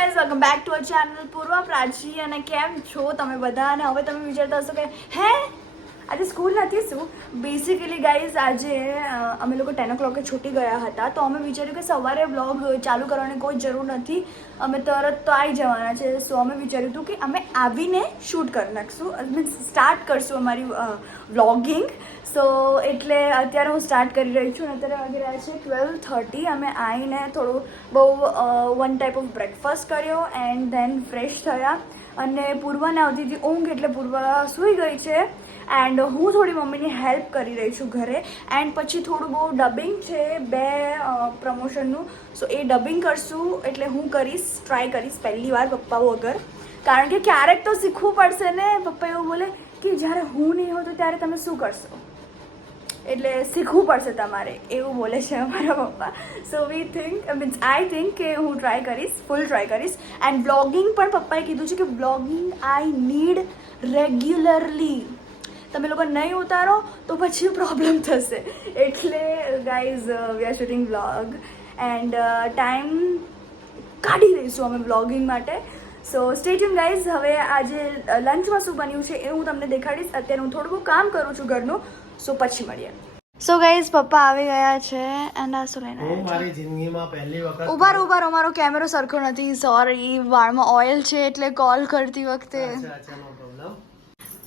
Guys welcome back to our channel Purva Prachi અને કેમ છો તમે બધા? અને હવે તમે વિચારતા હશો કે, હે? આજે સ્કૂલ નથી, શું? બેસિકલી ગાઈઝ આજે અમે લોકો ટેન ઓ ક્લોકે છૂટી ગયા હતા, તો અમે વિચાર્યું કે સવારે બ્લોગ ચાલુ કરવાની કોઈ જરૂર નથી, અમે તરત તો આવી જવાના છે. સો અમે વિચાર્યું હતું કે અમે આવીને શૂટ કરી નાખશું મીન્સ સ્ટાર્ટ કરશું અમારી વ્લોગિંગ સો એટલે અત્યારે હું સ્ટાર્ટ કરી રહી છું અત્યારે વાગી રહ્યા છે ટ્વેલ્વ થર્ટી અમે આવીને થોડું બહુ વન ટાઈપ ઓફ બ્રેકફાસ્ટ કર્યો એન્ડ ધેન ફ્રેશ થયા. અને પૂર્વાને આવતી હતી ઊંઘ એટલે પૂર્વા સૂઈ ગઈ છે. એન્ડ હું થોડી મમ્મીની હેલ્પ કરી રહી છું ઘરે. એન્ડ પછી થોડું બહુ ડબિંગ છે બે પ્રમોશનનું સો એ ડબિંગ કરશું એટલે હું કરીશ ટ્રાય કરીશ પહેલી વાર પપ્પા વગર. કારણ કે ક્યારેક તો શીખવું પડશે ને, પપ્પા એવું બોલે કે જ્યારે હું નહીં હોતો ત્યારે તમે શું કરશો? એટલે શીખવું પડશે તમારે, એવું બોલે છે અમારા પપ્પા. So we think means I think કે હું ટ્રાય કરીશ ફૂલ ટ્રાય કરીશ. એન્ડ બ્લોગિંગ પણ પપ્પાએ કીધું છે કે બ્લોગિંગ આઈ નીડ રેગ્યુલરલી તમે લોકો નહીં ઉતારો તો પછી પ્રોબ્લેમ થશે. એટલે guys we are shooting vlog and time કાઢી લઈશું અમે બ્લોગિંગ માટે. સો સ્ટેટ્યુન ગાઈઝ હવે આજે લંચમાં શું બન્યું છે એ હું તમને દેખાડીશ. અત્યારે હું થોડું કામ કરું છું ઘરનું. સો પછી મળીએ. સો ગાઈઝ પપ્પા આવી ગયા છે એન્ડ આ શું લઈને હું મારી જિંદગીમાં પહેલી વખત ઉભાર ઉભાર અમારો કેમેરો સરખો નથી સોરી વાળમાં ઓઇલ છે એટલે કોલ કરતી વખતે.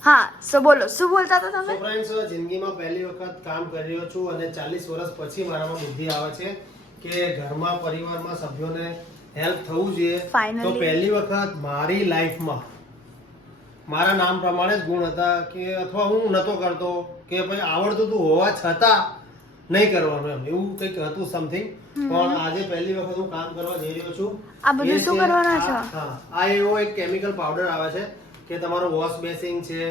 હા સો બોલો શું બોલતા હતા તમે? ફ્રેન્ડ્સ જિંદગીમાં પહેલી વખત કામ કરી રહ્યો છું અને ચાલીસ વર્ષ પછી મારામાં બુદ્ધિ આવે છે કે ઘરમાં પરિવારમાં સભ્યોને હેલ્પ થવું જોઈએ. તો પહેલી વખત મારી લાઈફમાં મારા નામ પ્રમાણે જ ગુણ હતા કે અથવા હું નતો કરતો. કે પછી આવડતું તું હોવા છતાં નહીં કરવાનું એમ. એવું કંઈક હતું સમથિંગ પણ આજે પહેલી વખત હું કામ કરવા જઈ રહ્યો છું. આ બધું શું કરવાના છો? આ- હા. આ એવો એક કેમિકલ પાવડર આવે છે કે તમારો વોશ બેસિંગ છે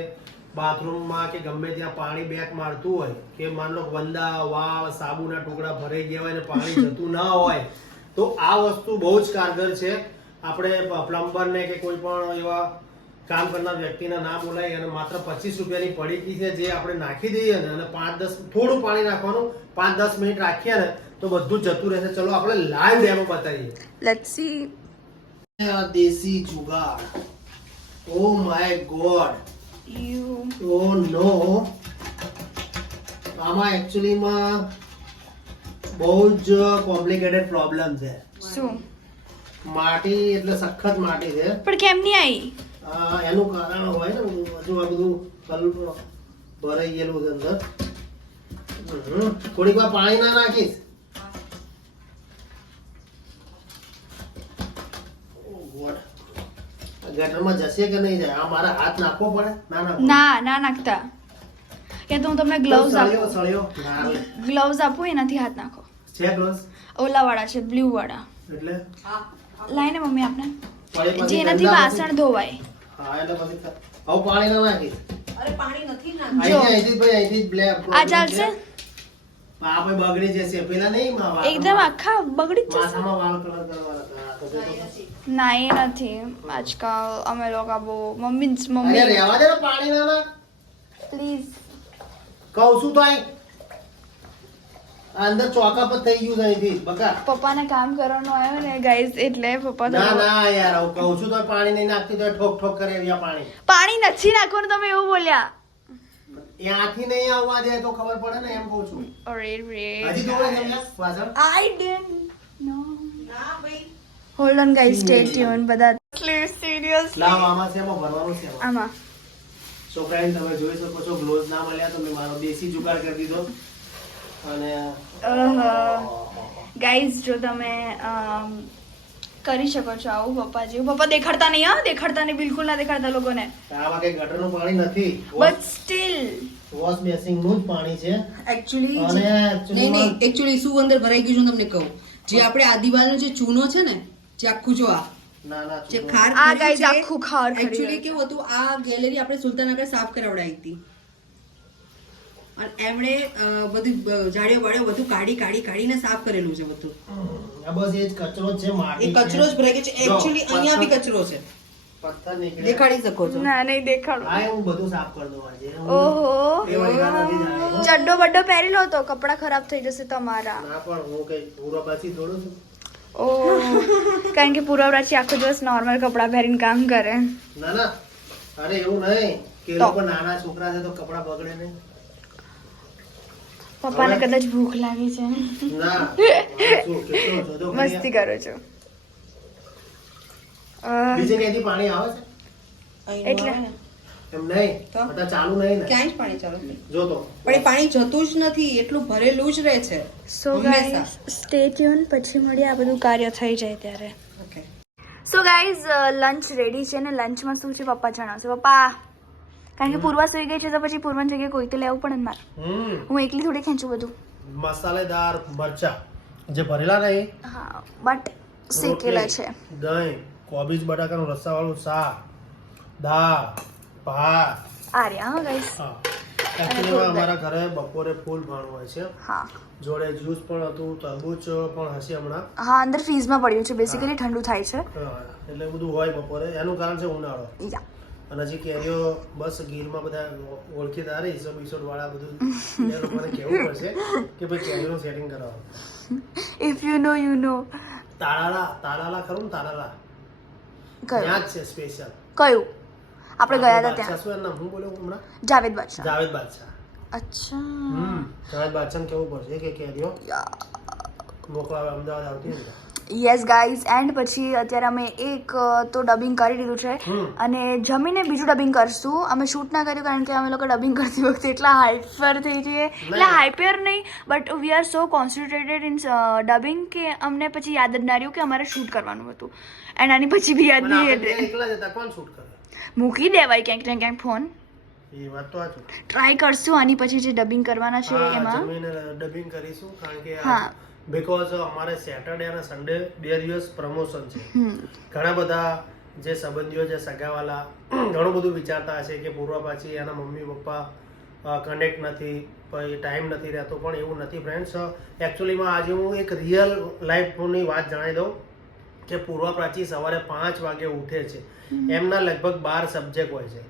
બાથરૂમમાં કે ગમે ત્યાં પાણી બેક મારતું હોય કે માન લો વંદા વાળ સાબુના ટુકડા ભરાઈ ગયા હોય ને પાણી જતું ના હોય તો આ વસ્તુ બહુ જ કારગર છે. આપણે પ્લમ્બર ને કે કોઈ પણ એવા કામ કરનાર વ્યક્તિના નામ બોલાય અને માત્ર પચીસ રૂપિયાની પડીકી છે જે આપણે નાખી દઈએ ને અને પાંચ દસ થોડું પાણી નાખવાનું પાંચ દસ મિનિટ રાખીએ ને તો બધું જતું રહેશે. ચલો આપણે લાઈવ ડેમો બતાવીએ. લેટ્સ સી દેશી જુગાડ oh my god you oh no આમાં એકચ્યુઅલીમાં બહુ જ કોમ્પ્લિકેટેડ પ્રોબ્લેમ છે. શું? માટી એટલે સખત માટી છે. પણ કેમ નહીં આવી? એનું કારણ હોય ને હજુ આ બધું કલ ભરાઈ ગયેલું છે અંદર. થોડીક વાર પાણી ના નાખીશ. God. આ ગટરમાં જશે કે નહીં જાય? આ મારા હાથ નાખવો પડે? ના નાખવો? ના ના નાખતા. કે તો હું તમને ગ્લવ્સ આપું. ગ્લવ્સ આપું એનાથી હાથ નાખો. છે? ઓલા વાળા છે બ્લુ વાળા એટલે લાઈને મમ્મી આપને. જેનાથી વાસણ ધોવાય. હા એટલે પછી હવે પાણી ના નાખીશ. અરે પાણી નથી ના અહીંથી અહીંથી ભાઈ અહીંથી જ આ ચાલશે? આ બગડી જશે. પેલા નહીં માં એકદમ આખા બગડી જશે? માથામાં વાળ કલર કરવાના હતા. તો તે તો- ના એ નથી. આજકાલ અમે લોકો બહુ મમ્મી મમ્મી રહેવા દે પાણી ના નાખ. પ્લીઝ કહું છું તો અહીં. અંદર ચોકા પર થઈ ગયું છે અહીંથી બકા. પપ્પાને કામ કરવાનો આવ્યો ને ગાઈઝ એટલે પપ્પા ના ના યાર હું કહું છું તો પાણી નહીં નાખતી તો ઠોક ઠોક કરે એવી પાણી. પાણી નથી નાખવાનું તમે એવું બોલ્યા. ત્યાંથી નહીં આવવા દે તો ખબર પડે ને એમ કહું છું. અરે રે. હજી તો આઈ ડિડન્ટ નો ના ભાઈ. Hold on guys stay tune બધા. સિરિયસલી લાવ આમાં છે એમાં ભરવાનું છે આમાં. સો ફ્રેન્ડ તમે જોઈ શકો છો ગ્લોઝ ના મળ્યા તો મેં મારો દેશી જુગાડ કરી દીધો. ગાઈઝ જો તમે કરી શકો છો આવું પપ્પા જેવું. પપ્પા દેખાડતા નહીં હા? દેખાડતા નહીં બિલકુલ ના દેખાડતા લોકોને. આમાં કઈ ગટરનું પાણી નથી. બટ સ્ટીલ વોશ બેસિંગનું પાણી છે. એક્ચ્યુઅલી અને નહીં નહીં. એક્ચ્યુઅલી શું અંદર ભરાઈ ગયું છે તમને કહું. જે આપણે આદિવાલનો જે ચૂનો છે ને જે આખું જો આ ના ના જે ખાર આ ગાઈઝ આખું ખાર છે. કેવું હતું આ ગેલેરી આપણે સુલતાનગર સાફ કરાવડાવી હતી. અને એમણે બધું ઝાડીઓ બાળીઓ બધું કાઢી કાઢી કાઢીને સાફ કરેલું છે બધું. બસ એ જ કચરો છે એ કચરો જ ભરાઈ છે? એકચ્યુઅલી અહીંયા બી કચરો છે. દેખાડી શકો છો. ના નહીં દેખાડું. હા હું બધું સાફ કરી દઉં આજે. ઓહો. એ વળી વાત નથી જાણ્યો. ચડ્ડો બડ્ડો પહેરી લો તો કપડા ખરાબ થઈ જશે તમારા. ના પણ હું કઈ પૂરો પાછી થોડું છું. ઓ કારણ કે પૂર્વ આખો દિવસ નોર્મલ કપડાં પહેરીને કામ કરે. ના ના. અરે એવું નહીં. કે લોકો નાના છોકરા છે તો કપડાં બગડે નહીં. પપ્પાને કદાચ ભૂખ લાગી છે. મસ્તી કરો છો. બીજે ક્યાંથી પાણી આવે છે? એટલે? એમ નહીં? તો? ચાલુ નહીં ને? ક્યાંય પાણી ચાલુ નથી. પણ એ પાણી જતું જ નથી એટલું ભરેલું જ રહે છે. સો. ગાઈઝ સ્ટે ટ્યુન પછી મળીએ. આ બધું કાર્ય થઈ જાય ત્યારે. Okay so guys lunch ready છે ને? લંચમાં શું છે પપ્પા જણાવશે? પપ્પા! કારણ કે પૂર્વા સુઈ ગઈ છે તો પછી પૂર્વની જગ્યાએ કોઈ તો લેવું પડે ને મારે. હું એકલી થોડી ખેંચું બધું. મસાલેદાર મરચા જે ભરેલા નહીં? હા બટ શેકેલા છે. દહીં કોબીજ બટાકાનું રસાવાળું શાક દાળ ભાત. આર્યા હા ગાઈઝ હા. એકચ્યુઅલીમાં અમારા ઘરે બપોરે ફૂલ ભાણું હોય છે. હા. જોડે જ્યુસ પણ હતું તરબૂચ પણ હશે હમણાં. હા અંદર ફ્રીઝમાં પડ્યું છે. બેસિકલી ઠંડુ થાય છે. એટલે બધું હોય બપોરે. એનું કારણ છે ઉનાળો. યા અને હજી કેરીઓ બસ ગીરમાં બધા ઓળખીતા રહીશ બિસોડ વાળા બધું એ લોકોને કહેવું પડશે કે ભાઈ કેરીનું સેટિંગ કરાવો. If you know you know તાળાલા તાળાલા ખરું તાળાલા? કયું? ત્યાં જ છે સ્પેશિયલ કયું? આપણે ગયા હતા ત્યાં. શું નામ હું બોલ્યો હમણાં? જાવેદ બાદશાહ. જાવેદ બાદશાહ. અચ્છા. હમ જાવેદ બાદશાહ કેવું પડશે કે કેરીઓ મોકલાવે અમદાવાદ આવતી યસ ગાઈઝ એન્ડ પછી અત્યારે અમે એક તો ડબિંગ કરી દીધું છે. અને જમીને બીજું ડબિંગ કરશું. અમે શૂટ ના કર્યું કારણ કે અમે લોકો ડબિંગ કરતી વખતે એટલા હાઈપર થઈ જઈએ. એટલે હાઈપર નહીં but we are so concentrated in dubbing કે અમને પછી યાદ જ ના રહ્યું કે અમારે શૂટ કરવાનું હતું. એન્ડ આની પછી બી યાદ નહીં મૂકી દેવાય ક્યાંક ને ક્યાંક ફોન ટ્રાય કરશું આની પછી જે ડબિંગ કરવાના છે એમાં. ડબિંગ કરીશું કારણ કે હા. બીકોઝ અમારે સેટરડે અને સન્ડે બે દિવસ પ્રમોશન છે. ઘણા બધા જે સંબંધીઓ છે સગાવાલા ઘણું બધું વિચારતા હશે કે પૂર્વ પાછી એના મમ્મી પપ્પા કનેક્ટ નથી પછી ટાઈમ નથી રહેતો પણ એવું નથી ફ્રેન્ડ્સ એકચ્યુઅલીમાં આજે હું એક રિયલ લાઈફની વાત જણાવી દઉં કે પૂર્વ પ્રાચી સવારે પાંચ વાગે ઉઠે છે. એમના લગભગ બાર સબ્જેક્ટ હોય છે.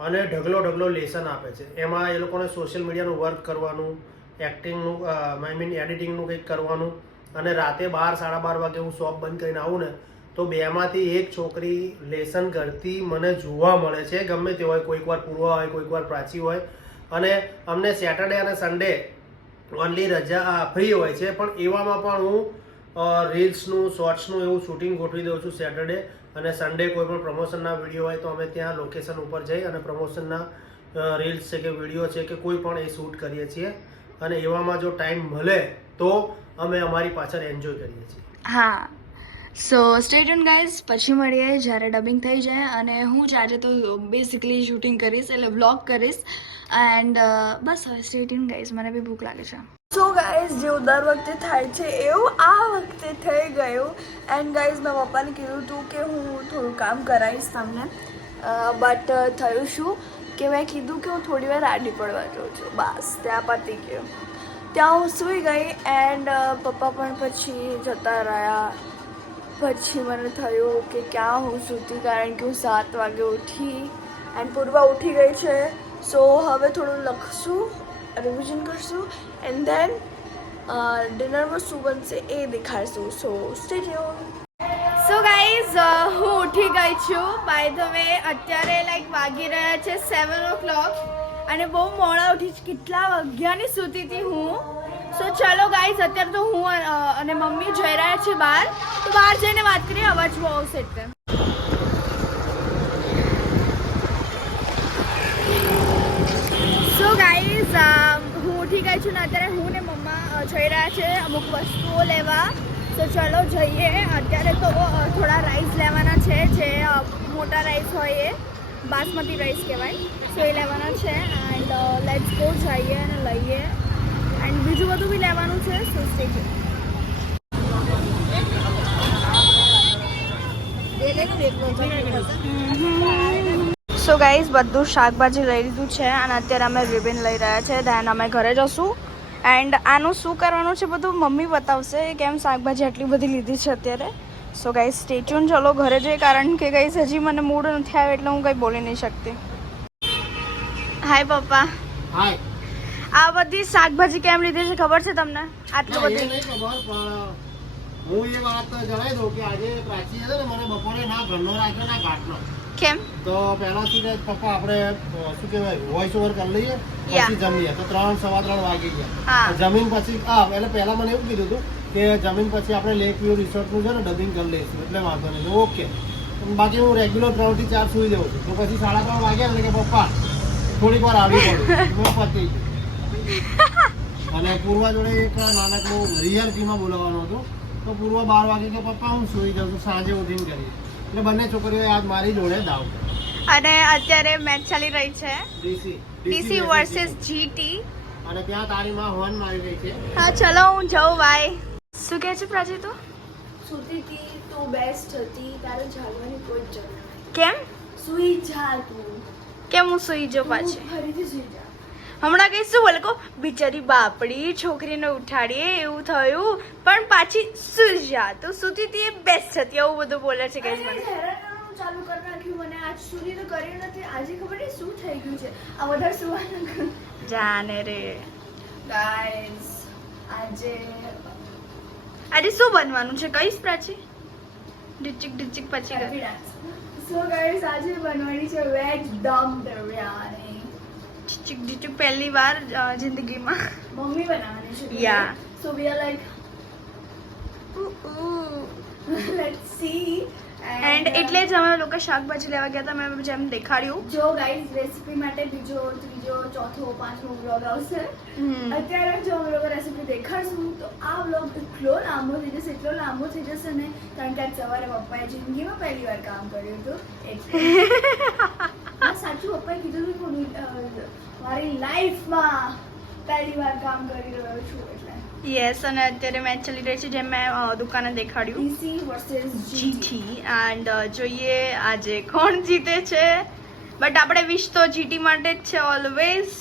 અને ઢગલો ઢગલો લેસન આપે છે. એમાં એ લોકોને સોશિયલ મીડિયાનું વર્ક કરવાનું એક્ટિંગનું આઈ મીન એડિટિંગનું કંઈક કરવાનું. અને રાતે બાર, સાડા બાર વાગે હું શોપ બંધ કરીને આવું ને, તો બેમાંથી એક છોકરી લેસન કરતી મને જોવા મળે છે. ગમે તે હોય, કોઈક વાર પૂર્વ હોય, કોઈક વાર પ્રાચી હોય. અને અમને સેટરડે અને સન્ડે ઓનલી રજા ફ્રી હોય છે. પણ એવામાં પણ હું રીલ્સનું શોર્ટ્સનું એવું શૂટિંગ ગોઠવી દઉં છું સેટરડે અને સન્ડે કોઈ પણ પ્રમોશનના વીડિયો હોય તો અમે ત્યાં લોકેશન ઉપર જઈ અને પ્રમોશનના રીલ્સ છે કે વીડિયો છે કે કોઈ પણ એ શૂટ કરીએ છીએ. અને એવામાં જો ટાઈમ મળે તો અમે અમારી પાછળ એન્જોય કરીએ છીએ. હા. સો સ્ટેટન ગાઈઝ પછી મળીએ જ્યારે ડબિંગ થઈ જાય અને હું જ આજે તો બેસિકલી શૂટિંગ કરીશ એટલે વ્લોગ કરીશ. એન્ડ બસ હવે સ્ટેટન ગાઈઝ મને બી ભૂખ લાગે છે. સો ગાઈઝ જેવું દર વખતે થાય છે એવું આ વખતે થઈ ગયું. એન્ડ ગાઈઝ મેં પપ્પાને કીધું હતું કે હું થોડું કામ કરાવીશ તમને. બટ થયું શું? કે મેં કીધું કે હું થોડી વાર આડી પડવા જાઉં છું. બસ, ત્યાં પતી ગયો. ત્યાં હું સૂઈ ગઈ એન્ડ પપ્પા પણ પછી જતા રહ્યા. પછી મને થયું કે ક્યાં હું સૂતી, કારણ કે હું સાત વાગે ઉઠી એન્ડ પૂર્વા ઉઠી ગઈ છે. સો હવે થોડું લખશું રિવિઝન કરશું એન્ડ દેન ડિનરમાં શું બનશે એ દેખાડશું. સો સ્ટે સો ગાઈઝ હું ઉઠી ગઈ છું. બાય ધ વે અત્યારે લાઈક વાગી રહ્યા છે સેવન ઓ ક્લોક અને બહુ મોડા ઉઠી છે કેટલા વાગ્યાની સુતી હતી હું. સો ચલો ગાઈઝ અત્યારે તો હું અને મમ્મી જઈ રહ્યા છે બહાર. તો બહાર જઈને વાત કરીએ, અવાજ બહુ આવશે એટલે. સો ગાઈઝ હું ઉઠી ગઈ છું ને અત્યારે હું ને મમ્મા જઈ રહ્યા છે અમુક વસ્તુઓ લેવા. તો ચલો જઈએ. અત્યારે તો થોડા રાઈસ લેવાના છે, જે મોટા રાઈસ હોય એ, બાસમતી રાઈસ કહેવાય. સો એ લેવાના છે. એન્ડ લેટ્સ ગો જઈએ અને લઈએ. એન્ડ બીજું બધું બી લેવાનું છે સો સ્ટે સો ગાઈઝ બધું શાકભાજી લઈ લીધું છે, અને અત્યારે અમે રિબિન લઈ રહ્યા છે. ધેન અમે ઘરે જશું. એન્ડ આનું શું કરવાનું છે બધું મમ્મી બતાવશે કેમ શાકભાજી આટલી બધી લીધી છે અત્યારે. સો ગાઈઝ સ્ટેચ્યુન ચલો ઘરે જઈએ કારણ કે ગાઈઝ હજી મને મૂડ નથી આવ્યો એટલે હું કંઈ બોલી નહીં શકતી. હાય પપ્પા. હાય આ બધી શાકભાજી કેમ લીધી છે ખબર છે તમને? આટલું બધું. હું એ વાત જણાવી દઉં કે આજે પ્રાચી છે ને મને બપોરે ના ઘરનો રાખ્યો ના ઘાટનો. કેમ? તો પહેલા શું કહે પપ્પા આપણે શું કહેવાય વોઇસ ઓવર કરી લઈએ. પછી જમીએ. તો ત્રણ સવા ત્રણ વાગી ગયા. જમીન પછી હા એટલે પહેલા મને એવું કીધું હતું કે જમીન પછી આપણે લેક વ્યૂ રિસોર્ટનું છે ને ડબિંગ કરી લઈશું એટલે વાંધો નહીં. ઓકે બાકી હું રેગ્યુલર ત્રણથી ચાર સુઈ જાઉં છું. તો પછી સાડા ત્રણ વાગ્યા એટલે કે પપ્પા થોડીક વાર આવી પડું. પતી અને પૂર્વા જોડે એક નાનકડું રિયાલિટીમાં બોલાવવાનું હતું. તો પૂર્વ બાર વાગે કે પપ્પા હું સુઈ જાઉં છું સાંજે ઉઠીને કરીએ. એટલે બંને છોકરીઓએ આજ મારી જોડે દાવ. અને અત્યારે મેચ ચાલી રહી છે. ડીસી ડીસી વર્સેસ જીટી અને ત્યાં તારી માં હોર્ન મારી રહી છે. હા ચલો હું જાઉં ભાઈ શું કહે છે પ્રાચી તું? સુતી હતી તું બેસ્ટ હતી તારે ઝાલવાની કોઈ જરૂર કેમ? સુઈ જા તું. કેમ હું સુઈ જાઉં પાછી? ફરીથી સુઈ જા. હમણાં કઈ શું બોલે કહો બિચારી બાપડી છોકરીને ઉઠાડીએ એવું થયું પણ પાછી સુરજા. તો તું સુતી હતી એ બેસ્ટ હતી એવું બધું બોલે છે કઈ ચાલુ કરી નાખ્યું મને. આજ સુધી તો કર્યું નથી. આજે ખબર નહીં શું થઈ ગયું છે. આ વધારે સુવાનું જાને રે. ગાઈસ આજે આજે શું બનવાનું છે? કઈશ પ્રાચી ડિચિક ડિચિક પછી. સો ગાઈસ આજે બનવાની છે વેજ દમ બિરયાની ડિચિક ડિચિક પહેલી વાર જિંદગીમાં. મમ્મી બનાવવાની છે ya so we are like let's see and એટલે જ અમે લોકો શાકભાજી લેવા ગયા હતા મેં જેમ દેખાડ્યું. જો ગાઈઝ રેસીપી માટે બીજો ત્રીજો ચોથો પાંચમો વ્લોગ આવશે. અત્યારે જો અમે લોકો રેસીપી દેખાડશું તો આ વ્લોગ એટલો લાંબો થઈ જશે એટલો લાંબો થઈ જશે ને કારણ કે આજ સવારે પપ્પાએ જિંદગીમાં પહેલી વાર કામ કર્યું હતું એટલે હા, સાચું પપ્પાએ કીધું હતું કે હું, અ, મારી લાઈફમાં પહેલી વાર કામ કરી રહ્યો છું એટલે. યસ અને અત્યારે મેચ ચાલી રહી છે જેમ મેં દુકાને દેખાડ્યું. વર્સેસ જીટી એન્ડ જોઈએ આજે કોણ જીતે છે. બટ આપણે વિશ તો જીટી માટે જ છે ઓલવેઝ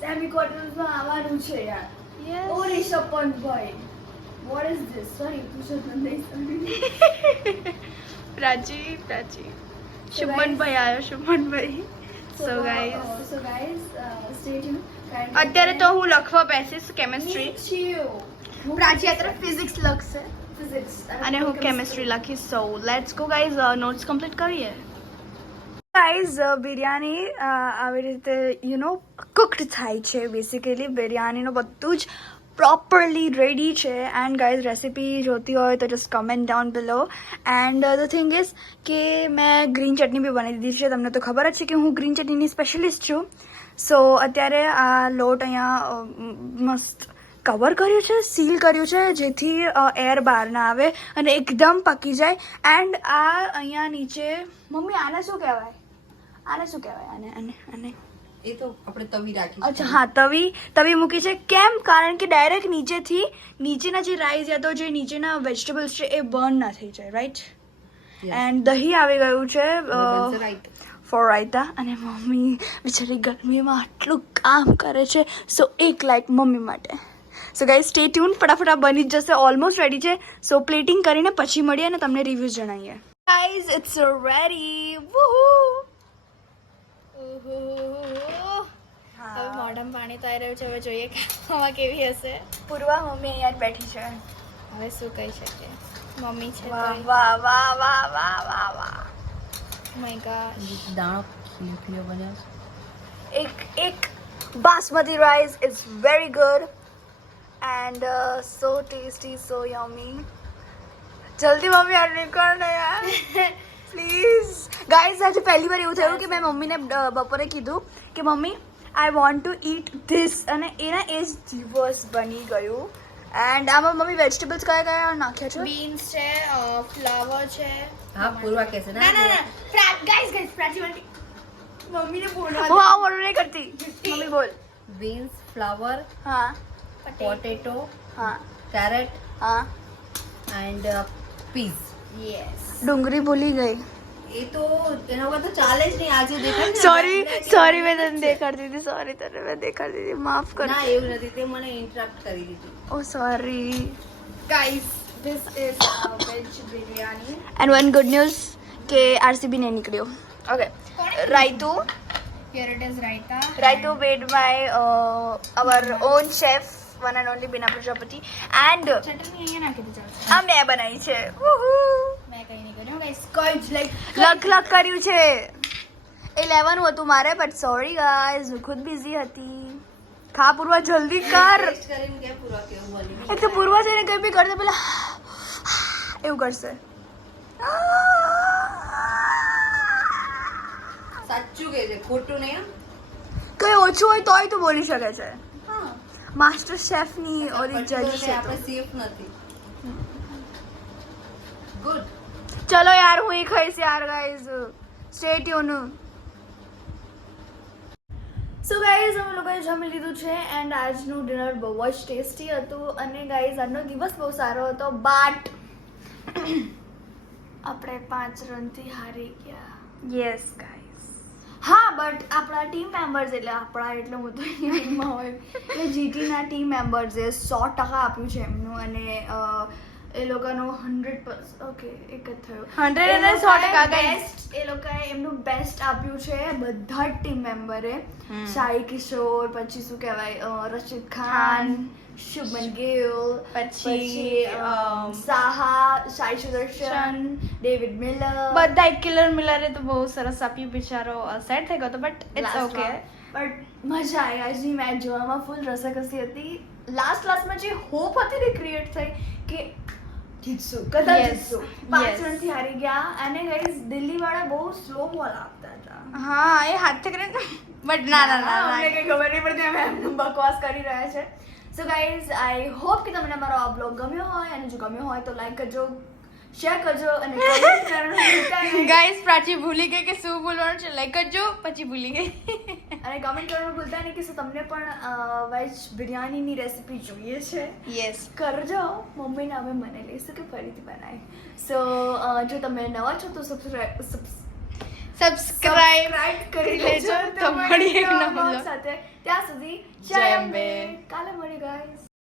સેમી ક્વાર્ટર્સમાં આવવાનું છે યાર. Oh Rishabh પંતભાઈ what is this sorry Purushottam નહીં પ્રાચી પ્રાચી. શુભનભાઈ આવ્યો શુભનભાઈ સો ગાઈઝ સો ગાઈઝ અત્યારે તો હું લખવા બેસીશ કેમેસ્ટ્રી પ્રાચી અત્યારે ફિઝિક્સ લખશે. ફિઝિક્સ અને હું કેમિસ્ટ્રી લખીશ. So let's go guys notes complete કરીએ. ગાઈઝ બિરયાની અ, આવી રીતે યુ નો કુકડ થાય છે બેસિકલી બિરયાનીનું બધું જ પ્રોપરલી રેડી છે. એન્ડ ગાઈઝ રેસિપી જોતી હોય તો just comment down below and the thing is કે મેં ગ્રીન ચટણી બી બનાવી દીધી છે. તમને તો ખબર જ છે કે હું ગ્રીન ચટણીની સ્પેશિયલિસ્ટ છું. સો અત્યારે આ લોટ અહીંયા મસ્ત કવર કર્યું છે સીલ કર્યું છે જેથી એર બહાર ના આવે અને એકદમ પકી જાય. એન્ડ આ અહીંયા નીચે મમ્મી આને શું કહેવાય? આને શું કહેવાય? આને આને આને. એ તો આપણે તવી રાખી અચ્છા હા તવી તવી મૂકી છે. કેમ? કારણ કે ડાયરેક્ટ નીચેથી નીચેના જે રાઈસ યા તો જે નીચેના વેજીટેબલ્સ છે એ બર્ન ના થઈ જાય રાઈટ એન્ડ દહીં આવી ગયું છે રાઈટ ફોર રાયતા અને મમ્મી બિચારી ગરમીમાં આટલું કામ કરે છે. સો એક લાઈક મમ્મી માટે. સો ગાઈ સ્ટે ટ્યુન ફટાફટ બની જ જશે. ઓલમોસ્ટ રેડી છે. સો પ્લેટિંગ કરીને પછી મળીએ અને તમને રિવ્યૂ જણાવીએ. ગાઈઝ ઇટ્સ રેડી વૂહુ હવે મોઢામાં પાણી તો આવી રહ્યું છે. હવે જોઈએ ખાવામાં કેવી હશે. પૂર્વા મમ્મી અહીંયા બેઠી છે. હવે શું કહી શકીએ મમ્મી છે વાહ વાહ વાહ વાહ વાહ વાહ વાહ. માય ગોશ દાણો ખીલો ખીલો બન્યો એક એક basmati rice is very good and so tasty so yummy જલ્દી મમ્મી ઓર્ડર કર ને યાર પ્લીઝ ગાઈઝ આજે પહેલી વાર એવું થયું કે મેં મમ્મીને બપોરે કીધું કે mummy I want to eat this અને એના એ જ દિવસ બની ગયું એન્ડ આમાં મમ્મી વેજીટેબલ્સ કયા કયા નાખ્યા છે? બીન્સ છે ફ્લાવર છે. હા પૂર્વા કહેશે ના ના ના. ગાઈસ ગાઈસ પ્રાચી વાળી મમ્મીને બોલવા. હું આવું ઓર્ડર નહીં કરતી. મમ્મી બોલ. બીન્સ ફ્લાવર હા. પોટેટો હા. કેરેટ હા. એન્ડ પીઝ યસ ડુંગળી ભૂલી ગઈ. એ તો એના વગર તો ચાલે જ નહીં. આજે ને સોરી સોરી મેં તને દેખાડતી હતી સોરી તને મેં દેખાડતી હતી માફ કર. ના એવું નથી. તે મને ઇન્ટરપ્ટ કરી દીધી. ઓ sorry guys this is veg biryani and one good news કે આરસીબી ને નીકળ્યો. ઓકે રાયતુ here it is raita Rythu made by our own chef one and only Bina Prajapati and chutney અહીંયા નાખી ચાલશે આ મેં બનાવી છે. ઉહુ. મેં લક કર્યું છે. એ લેવાનું હતું મારે બટ સોરી ગાઈઝ હું ખુદ બિઝી હતી. ખા પૂર્વા જલ્દી કર. એક તો પૂર્વા જઈને કંઈ બી કરશે પેલા. એવું કરશે. સાચું કે છે? ખોટું નહીં કઈ ઓછું હોય તોય તો બોલી શકે છે. હા. માસ્ટર શેફની ઓલી જજ Particular છે આપણે સેફ નથી. ગુડ ચલો યાર હું ઈ ખાઈશ યાર guys stay tune so guys અમે લોકોએ જમી લીધું છે એન્ડ આજનું ડિનર બહુ જ ટેસ્ટી હતું. અને ગાઈઝ આજનો દિવસ બહુ સારો હતો બટ આપણે પાંચ રનથી હારી ગયા. યસ ગાઈઝ હા બટ આપણા ટીમ મેમ્બર્સ એટલે આપણા એટલે હું તો ટીમમાં હોય. એટલે જીટીના ટીમ મેમ્બર્સે સો ટકા આપ્યું છે એમનું. અને એ લોકોનું હંડ્રેડ ઓકે એક જ થયો. 100 અને એ 100 ટકા, લોકોએ એ લોકોએ એમનું બેસ્ટ આપ્યું છે બધા જ ટીમ મેમ્બરે સાઈ કિશોર પછી શું કહેવાય રશીદ ખાન શુભમન ગિલ પછી, સાહા સાઈ સુદર્શન ડેવિડ મિલર બધા એક કિલર મિલરે તો બહુ સરસ આપ્યું બિચારો સેટ થઈ ગયો હતો બટ ઇટ્સ ઓકે બટ મજા આવી આજની મેચ જોવામાં ફૂલ રસકસી હતી. લાસ્ટ લાસ્ટમાં જે હોપ હતી ને ક્રિએટ થઈ કે જીતશું કદાચ જીતશું પાંચ. રનથી હારી ગયા અને ગાઈઝ દિલ્હી વાળા બહુ સ્લો બોલ આપતા હતા. હા એ હાથે કરીને બટ ના ના ના અમને કઈ ખબર નહીં પડતી અમે એમનું બકવાસ કરી રહ્યા છે. સો ગાઈઝ આઈ હોપ કે તમને મારો આ બ્લોગ ગમ્યો હોય અને જો ગમ્યો હોય તો લાઈક કરજો. શેર કરજો અને. ગાઈસ પ્રાચી ભૂલી ગઈ કે શું બોલવાનું છે? લાઈક કરજો પછી ભૂલી ગઈ. અને કમેન્ટ કરવાનું ભૂલતા નહીં કે શું તમને પણ વેજ બિરયાનીની રેસિપી જોઈએ છે? યસ કરજો. મમ્મીને અમે મને લઈશું કે ફરીથી બનાવી સો જો તમે નવા છો તો સબસ્ક્રાઇબ સબસ્ક્રાઇબ કરી લેજો. તો મળીએ એક નવા. સાથે. ત્યાં સુધી જય. અંબે. કાલે મળી ગાઈસ